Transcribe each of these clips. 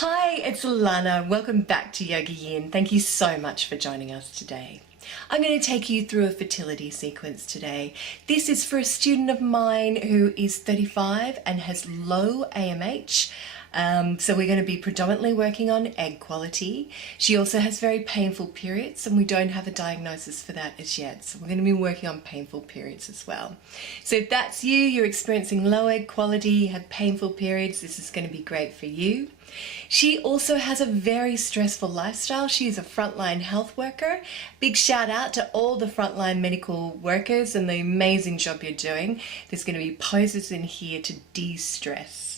Hi, it's Allannah. Welcome back to YogaYin. Thank you so much for joining us today. I'm going to take you through a fertility sequence today. This is for a student of mine who is 35 and has low AMH. So we're going to be predominantly working on egg quality. She also has very painful periods and we don't have a diagnosis for that as yet. So we're going to be working on painful periods as well. So if that's you, you're experiencing low egg quality, you have painful periods, this is going to be great for you. She also has a very stressful lifestyle. She is a frontline health worker. Big shout out to all the frontline medical workers and the amazing job you're doing. There's going to be poses in here to de-stress.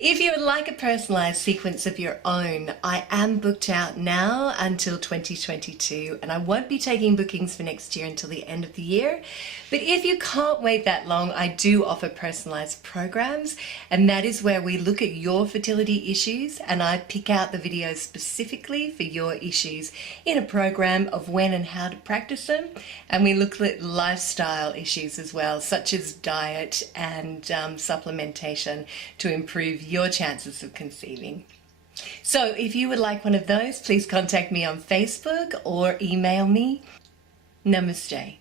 If you would like a personalised sequence of your own, I am booked out now until 2022 and I won't be taking bookings for next year until the end of the year. But if you can't wait that long, I do offer personalised programs, and that is where we look at your fertility issues and I pick out the videos specifically for your issues in a program of when and how to practice them. And we look at lifestyle issues as well, such as diet and supplementation to improve your chances of conceiving. So if you would like one of those, please contact me on Facebook or email me. Namaste.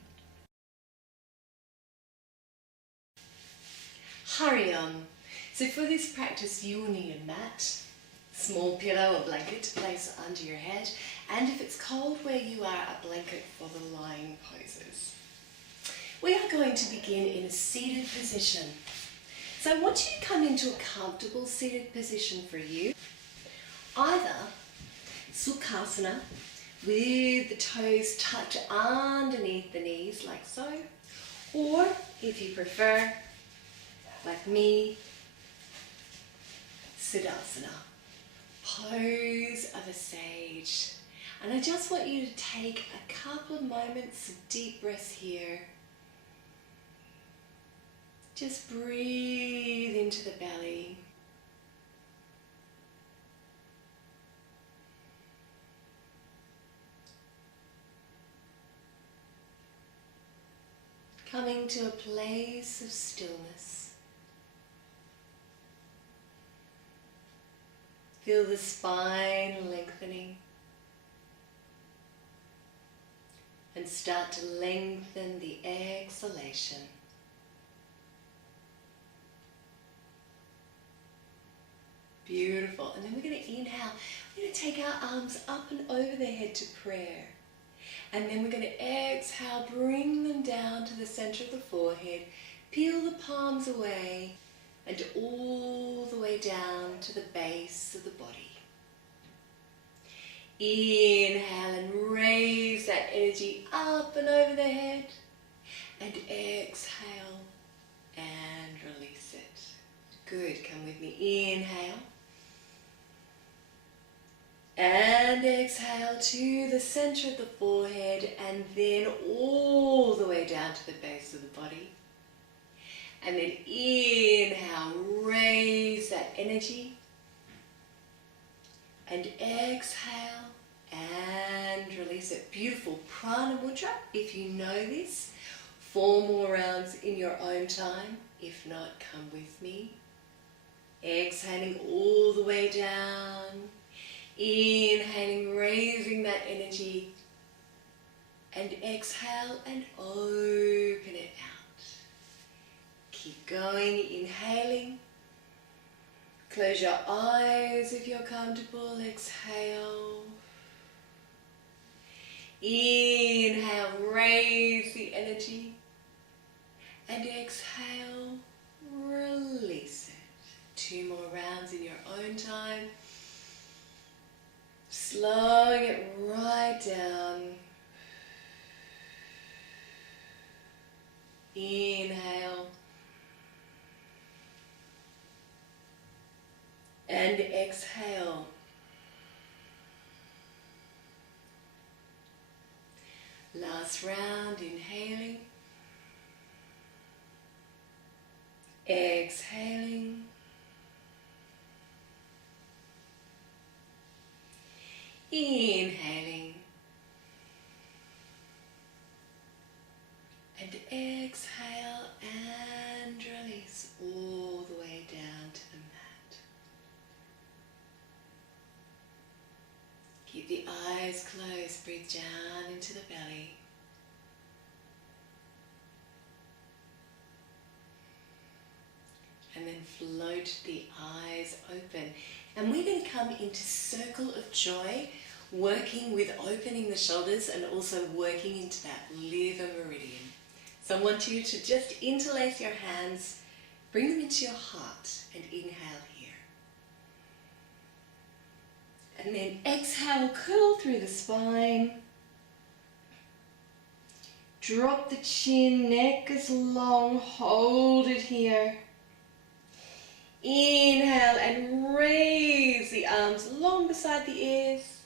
Hurry on. So for this practice you will need a mat, small pillow or blanket to place under your head, and if it's cold where you are, a blanket for the lying poses. We are going to begin in a seated position. So I want you to come into a comfortable seated position for you. Either Sukhasana with the toes tucked underneath the knees like so, or if you prefer, like me, Siddhasana, pose of a sage. And I just want you to take a couple of moments of deep breaths here. Just breathe into the belly. Coming to a place of stillness. Feel the spine lengthening. And start to lengthen the exhalation. Beautiful. And then we're going to inhale. We're going to take our arms up and over the head to prayer. And then we're going to exhale, bring them down to the center of the forehead. Peel the palms away and all the way down to the base of the body. Inhale and raise that energy up and over the head. And exhale and release it. Good. Come with me. Inhale. And exhale to the center of the forehead and then all the way down to the base of the body. And then inhale, raise that energy. And exhale and release it. Beautiful. Prana Mudra, if you know this. 4 more rounds in your own time. If not, come with me. Exhaling all the way down. Inhaling, raising that energy, and exhale and open it out. Keep going, inhaling. Close your eyes if you're comfortable, exhale. Inhale, raise the energy, and exhale, release it. 2 more rounds in your own time. Slowing it right down. Inhale. And exhale. Last round, inhaling. Exhaling. Inhaling and exhale and release all the way down to the mat. eyes closed, breathe down into the belly. And then float the eyes open. And we're going to come into circle of joy, working with opening the shoulders and also working into that liver meridian. So I want you to just interlace your hands, bring them into your heart, and inhale here. And then exhale, curl through the spine. Drop the chin, neck is long, hold it here. Inhale and raise the arms long beside the ears.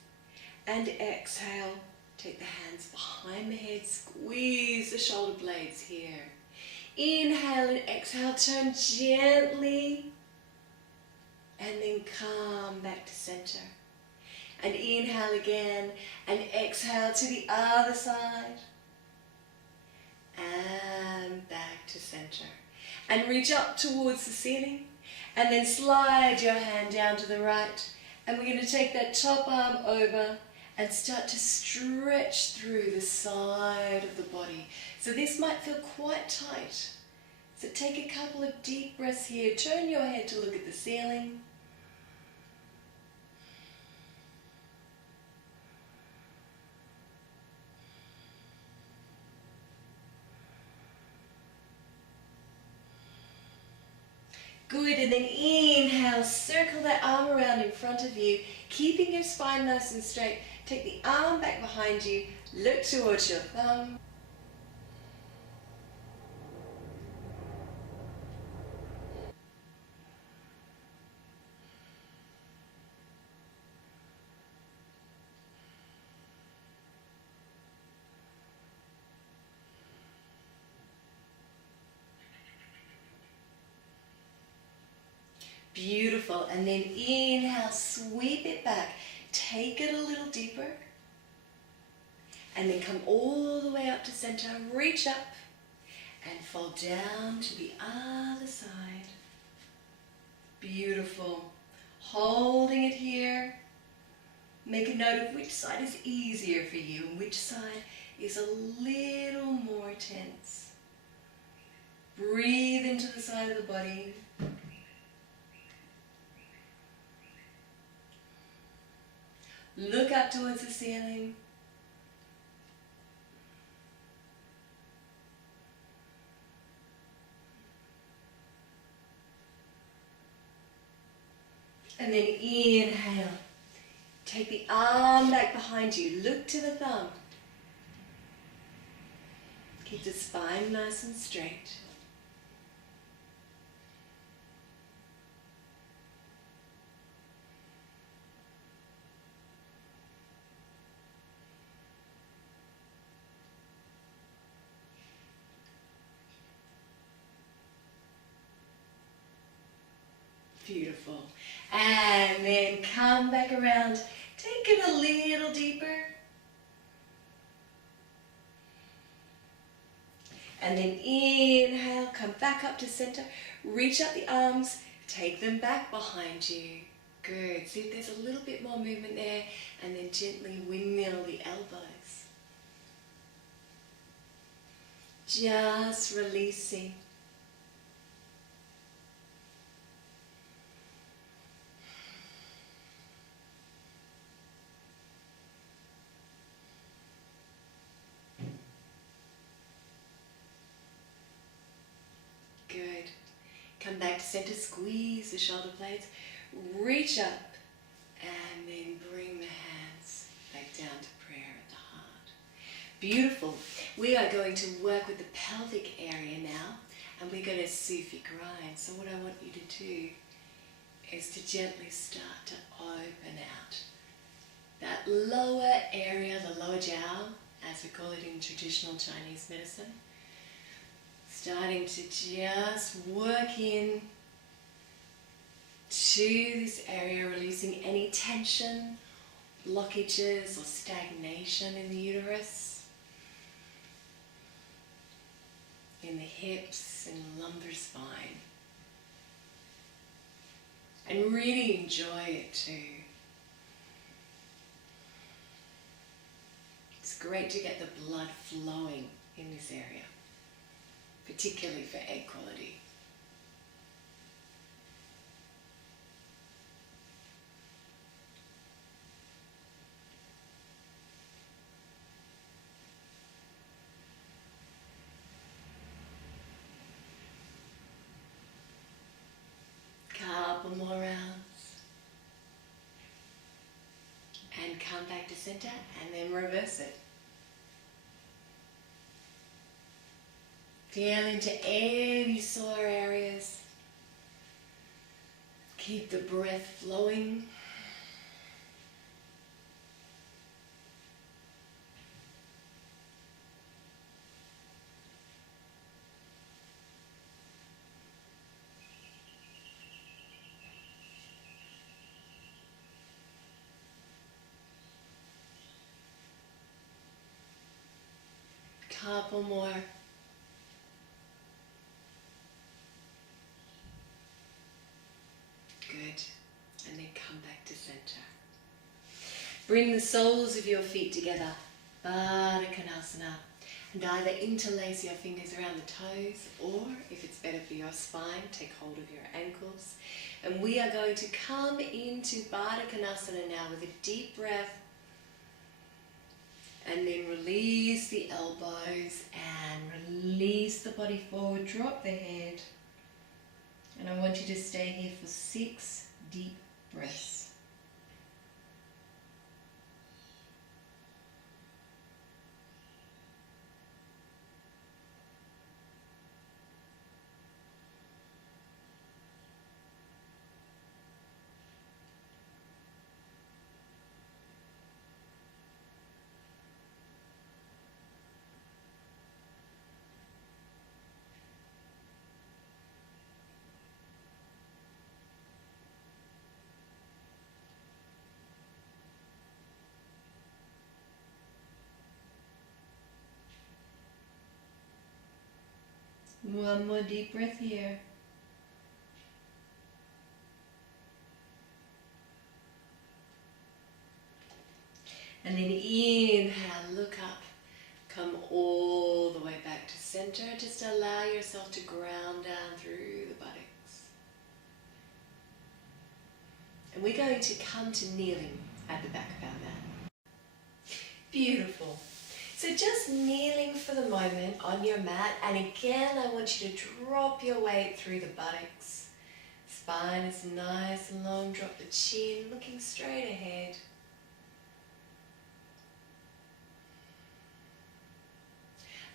And exhale, take the hands behind the head, squeeze the shoulder blades here. Inhale and exhale, turn gently. And then come back to center. And inhale again and exhale to the other side. And back to center. And reach up towards the ceiling. And then slide your hand down to the right. And we're going to take that top arm over and start to stretch through the side of the body. So this might feel quite tight. So take a couple of deep breaths here. Turn your head to look at the ceiling. Good, and then inhale, circle that arm around in front of you, keeping your spine nice and straight. Take the arm back behind you, look towards your thumb. Beautiful, and then inhale, sweep it back, take it a little deeper, and then come all the way up to center, reach up, and fall down to the other side. Beautiful, holding it here. Make a note of which side is easier for you and which side is a little more tense. Breathe into the side of the body. Look up towards the ceiling. And then inhale. Take the arm back behind you. Look to the thumb. Keep the spine nice and straight. Beautiful. And then come back around. Take it a little deeper. And then inhale, come back up to center. Reach up the arms, take them back behind you. Good. See if there's a little bit more movement there. And then gently windmill the elbows. Just releasing. Good. Come back to center, squeeze the shoulder blades, reach up, and then bring the hands back down to prayer at the heart. Beautiful. We are going to work with the pelvic area now, and we're going to Sufi grind. So what I want you to do is to gently start to open out that lower area, the lower jiao, as we call it in traditional Chinese medicine. Starting to just work in to this area, releasing any tension, blockages or stagnation in the uterus, in the hips and lumbar spine. And really enjoy it too. great to get the blood flowing in this area, particularly for egg quality. Couple more rounds. And come back to center and then reverse it. Feel into any sore areas. Keep the breath flowing. Couple more. Good. And then come back to center. Bring the soles of your feet together. Baddha Konasana. And either interlace your fingers around the toes, or if it's better for your spine, take hold of your ankles. And we are going to come into Baddha Konasana now with a deep breath. And then release the elbows and release the body forward. Drop the head. And I want you to stay here for 6 deep breaths. One more deep breath here. And then inhale, look up. Come all the way back to center. Just allow yourself to ground down through the buttocks. And we're going to come to kneeling at the back of our mat. Beautiful. So just kneeling for the moment on your mat, and again I want you to drop your weight through the buttocks. Spine is nice and long, drop the chin, looking straight ahead.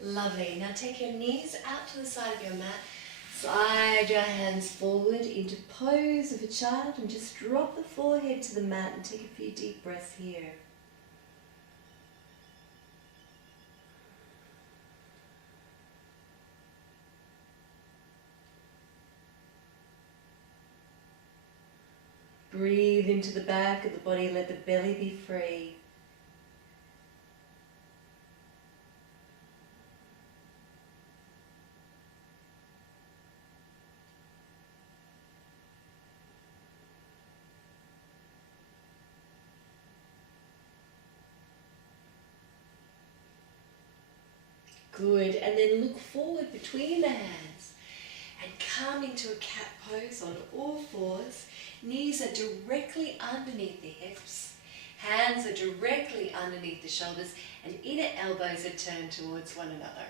Lovely. Now take your knees out to the side of your mat, slide your hands forward into pose of a child and just drop the forehead to the mat and take a few deep breaths here. Breathe into the back of the body, let the belly be free. Good, and then look forward between the hands and come into a cat pose on all fours. Knees are directly underneath the hips, hands are directly underneath the shoulders, and inner elbows are turned towards one another.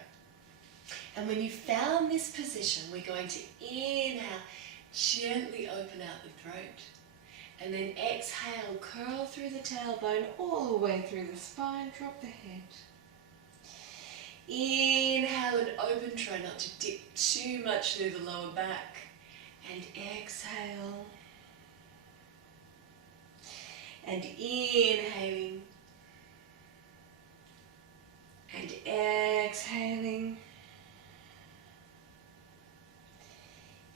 And when you found this position, we're going to inhale, gently open out the throat, and then exhale, curl through the tailbone all the way through the spine, drop the head. Inhale and open, try not to dip too much through the lower back, and exhale. And inhaling, and exhaling.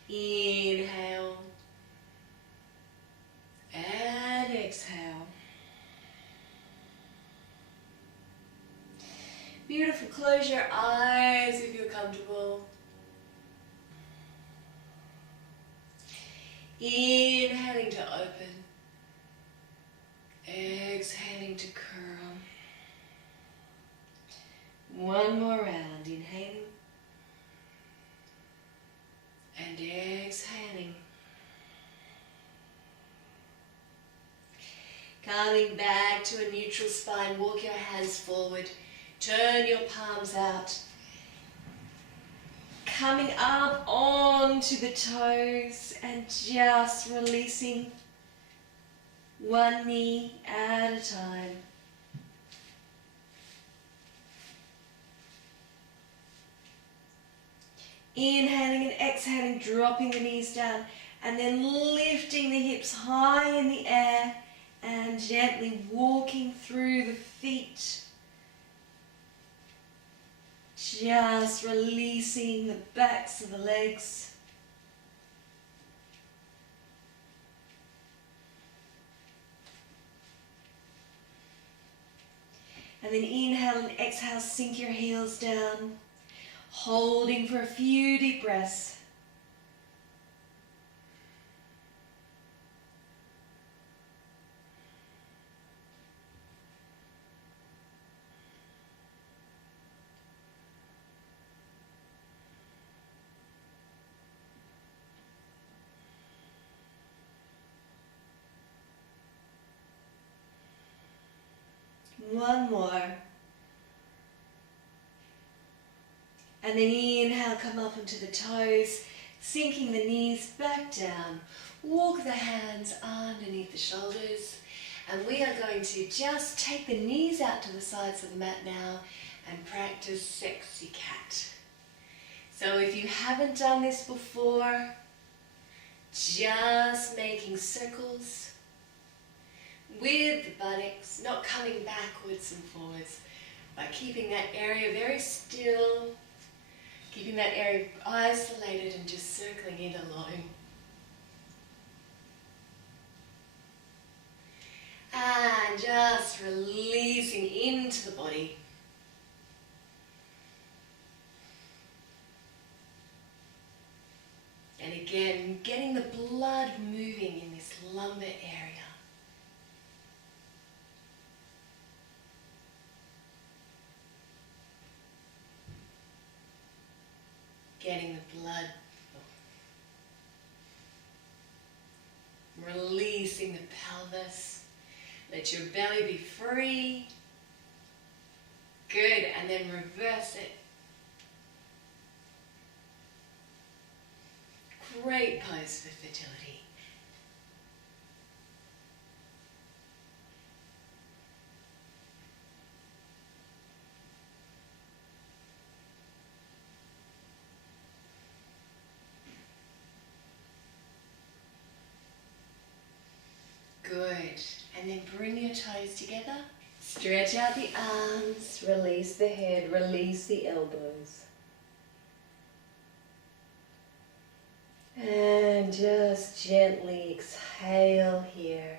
Inhale, and exhale. Beautiful. Close your eyes if you're comfortable. Inhaling to open. Exhaling to curl. Coming back to a neutral spine, walk your hands forward, turn your palms out. Coming up onto the toes and just releasing one knee at a time. Inhaling and exhaling, dropping the knees down, and then lifting the hips high in the air and gently walking through the feet. Just releasing the backs of the legs. And then inhale and exhale, sink your heels down, holding for a few deep breaths. One more. And then inhale, come up onto the toes, sinking the knees back down. Walk the hands underneath the shoulders. And we are going to just take the knees out to the sides of the mat now and practice sexy cat. So if you haven't done this before, just making circles with the buttocks, not coming backwards and forwards, but keeping that area very still, keeping that area isolated and just circling it alone. And just releasing into the body. And again, getting the blood moving in this lumbar area. Getting the blood, releasing the pelvis. Let your belly be free. Good, and then reverse it. Great pose for fertility. Good. And then bring your toes together. Stretch out the arms. Release the head. Release the elbows. And just gently exhale here.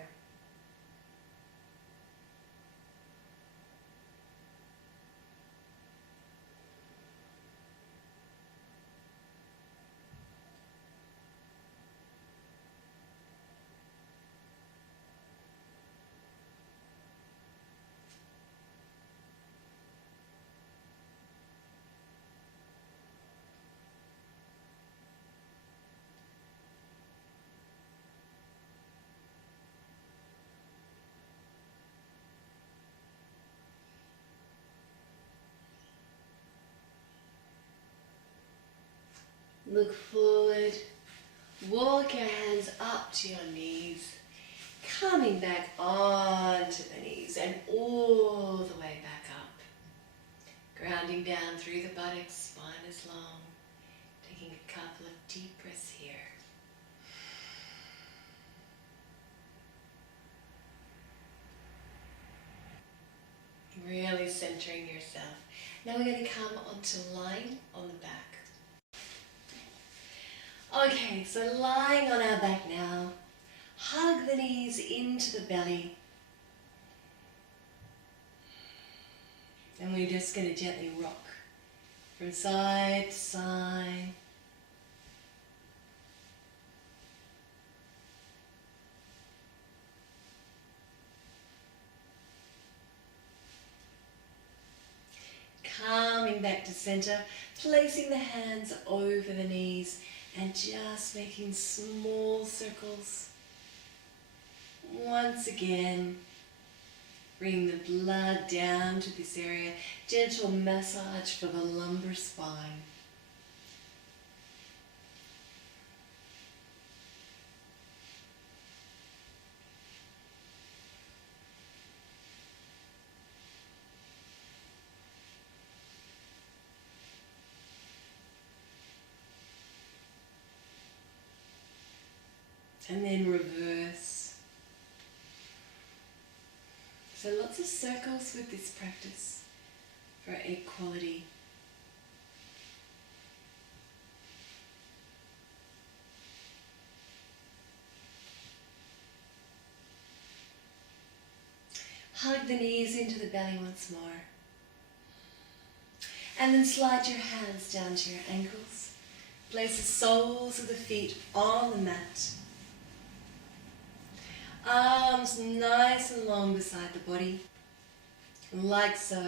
Look forward, walk your hands up to your knees, coming back onto the knees and all the way back up. Grounding down through the buttocks, spine is long. Taking a couple of deep breaths here. Really centering yourself. Now we're going to come onto lying on the back. Okay, so lying on our back now, hug the knees into the belly. And we're just going to gently rock from side to side. Coming back to center, placing the hands over the knees and just making small circles. Once again, Bring the blood down to this area. Gentle massage for the lumbar spine. And then reverse. So lots of circles with this practice for egg quality. Hug the knees into the belly once more. And then slide your hands down to your ankles. Place the soles of the feet on the mat. Arms nice and long beside the body, like so.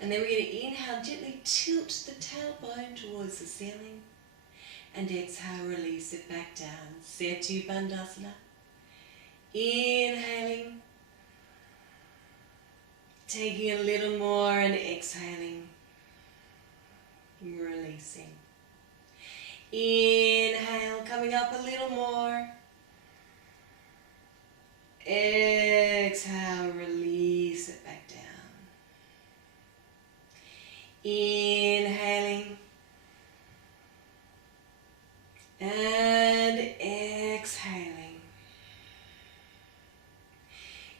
And then we're going to inhale, gently tilt the tailbone towards the ceiling. And exhale, release it back down. Setu Bandhasana. Inhaling. Taking a little more and exhaling. Releasing. Inhale, coming up a little more. Exhale, release it back down. Inhaling. And exhaling.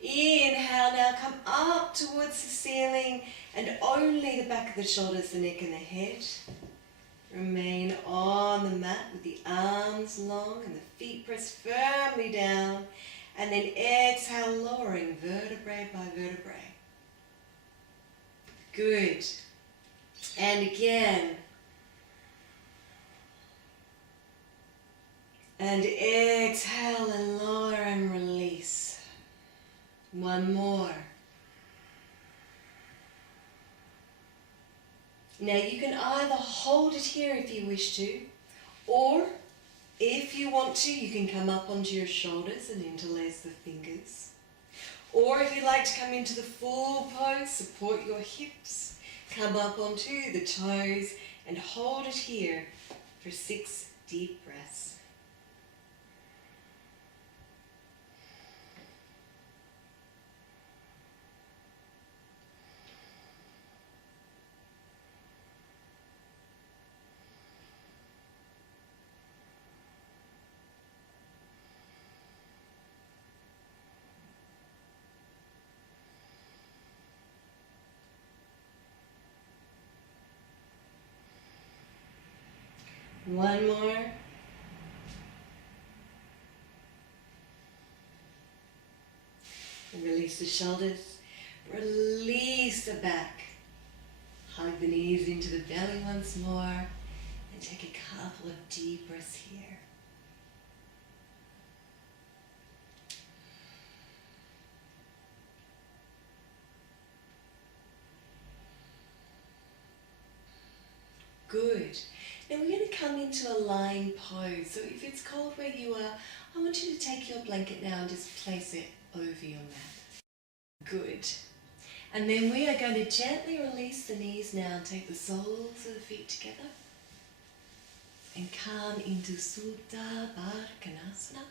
Inhale, now come up towards the ceiling and only the back of the shoulders, the neck and the head. Remain on the mat with the arms long and the feet pressed firmly down. And then exhale, lowering vertebrae by vertebrae. Good. And again. And exhale and lower and release. One more. Now you can either hold it here if you wish to, or if you want to, you can come up onto your shoulders and interlace the fingers. Or if you'd like to come into the full pose, support your hips, come up onto the toes and hold it here for 6 deep breaths. One more. And release the shoulders. Release the back. Hug the knees into the belly once more. And take a couple of deep breaths here. Good. Now we're going to come into a lying pose. So if it's cold where you are, I want you to take your blanket now and just place it over your mat. Good. And then we are going to gently release the knees now and take the soles of the feet together. And come into Supta Baddha Konasana.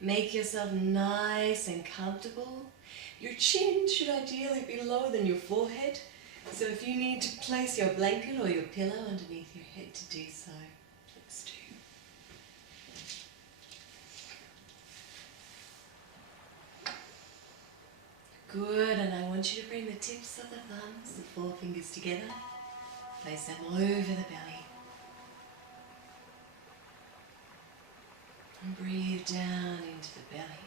Make yourself nice and comfortable. Your chin should ideally be lower than your forehead. So if you need to place your blanket or your pillow underneath your head to do so, please do. Good, and I want you to bring the tips of the thumbs, the forefingers together. Place them over the belly. And breathe down into the belly.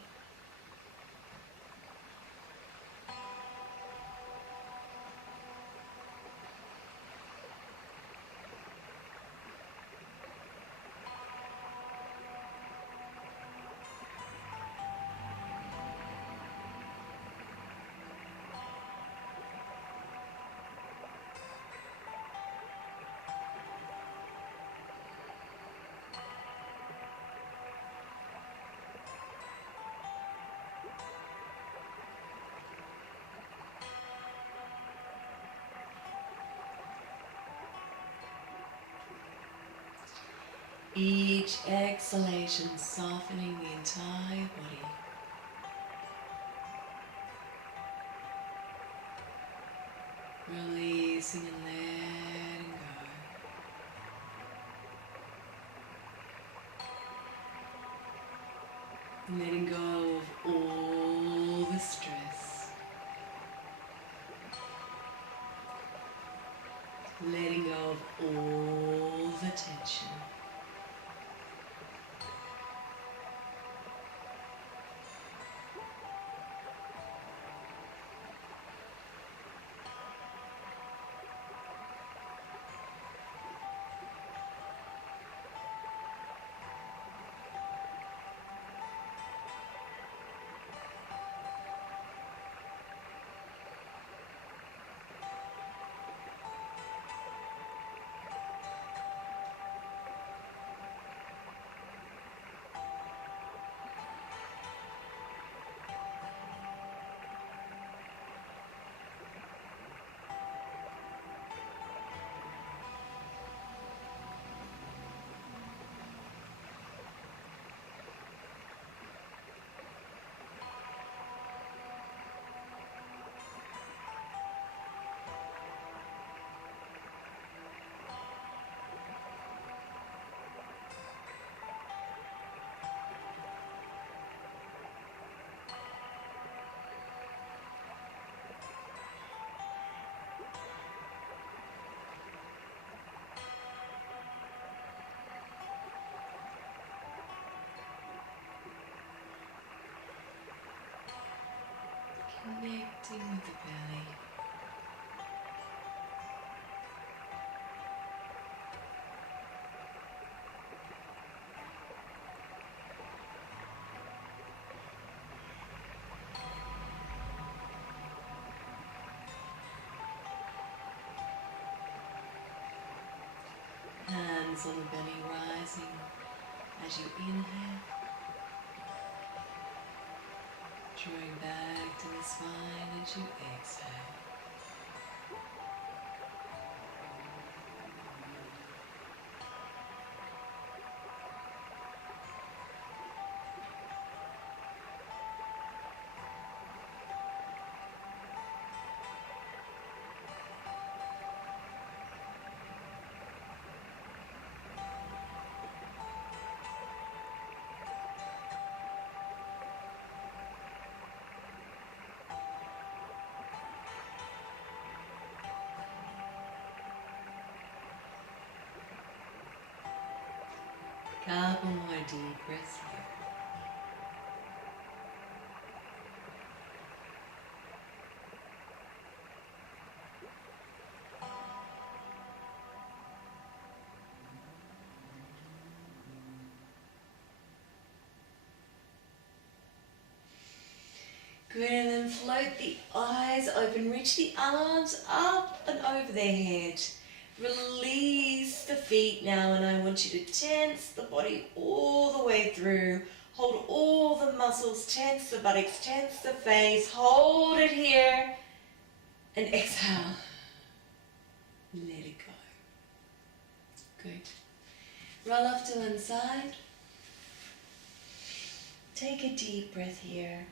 Each exhalation softening the entire body. Releasing and letting go. Letting go of all the stress. Letting go of all the tension. Connecting with the belly. Hands on the belly rising as you inhale. Drawing back to the spine as you exhale. Couple more deep breaths here. Good, and then float the eyes open, reach the arms up and over their head. Release the feet now, and I want you to tense the body all the way through. Hold all the muscles, tense the buttocks, tense the face, hold it here, and exhale. Let it go. Good. Roll off to one side. Take a deep breath here.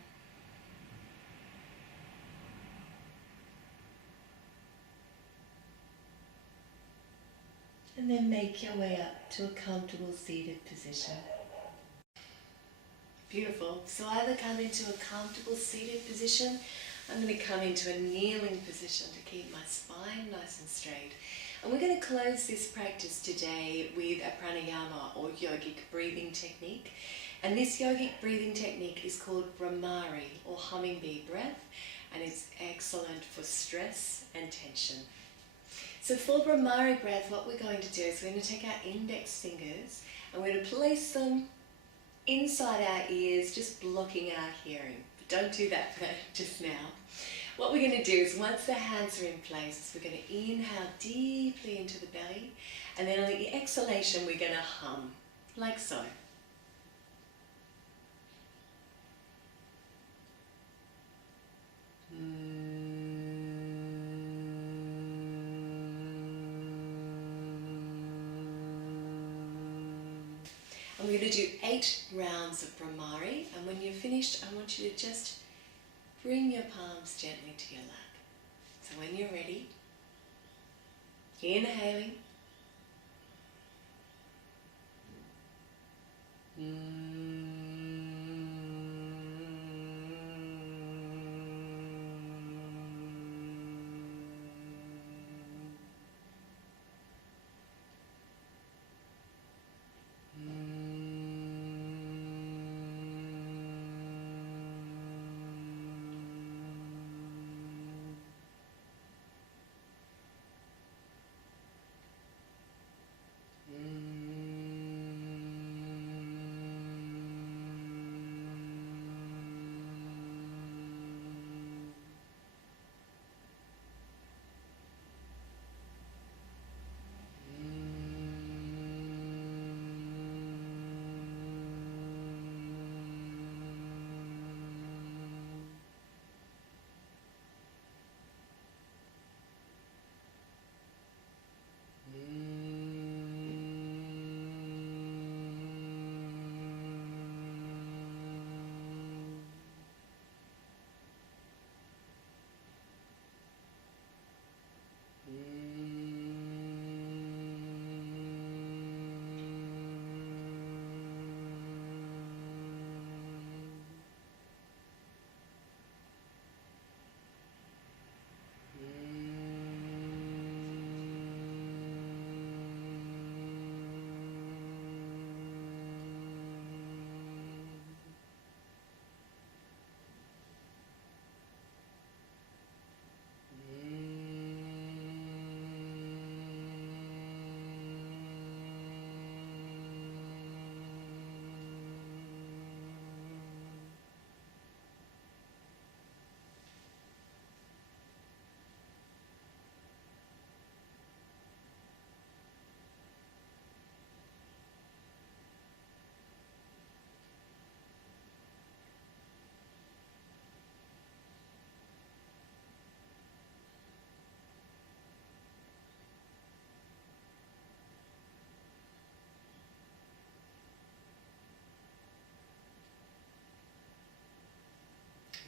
And then make your way up to a comfortable seated position. Beautiful. So either come into a comfortable seated position. I'm going to come into a kneeling position to keep my spine nice and straight. And we're going to close this practice today with a pranayama or yogic breathing technique. And this yogic breathing technique is called Brahmari or hummingbee breath. And it's excellent for stress and tension. So for Brahmari breath, what we're going to do is we're going to take our index fingers and we're going to place them inside our ears, just blocking our hearing. But don't do that for just now. What we're going to do is once the hands are in place, we're going to inhale deeply into the belly, and then on the exhalation we're going to hum, like so. And we're going to do 8 rounds of Brahmari, and when you're finished, I want you to just bring your palms gently to your lap. So when you're ready, inhaling.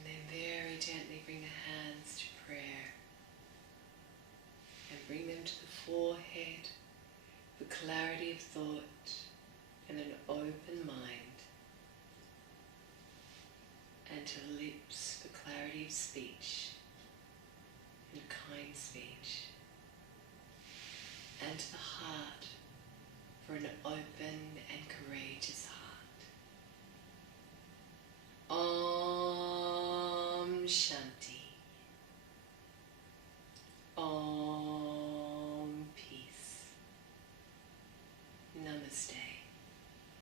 And then very gently bring the hands to prayer and bring them to the forehead for clarity of thought and an open mind, and to the lips for clarity of speech and kind speech, and to the heart for an open and courageous heart. Om Shanti.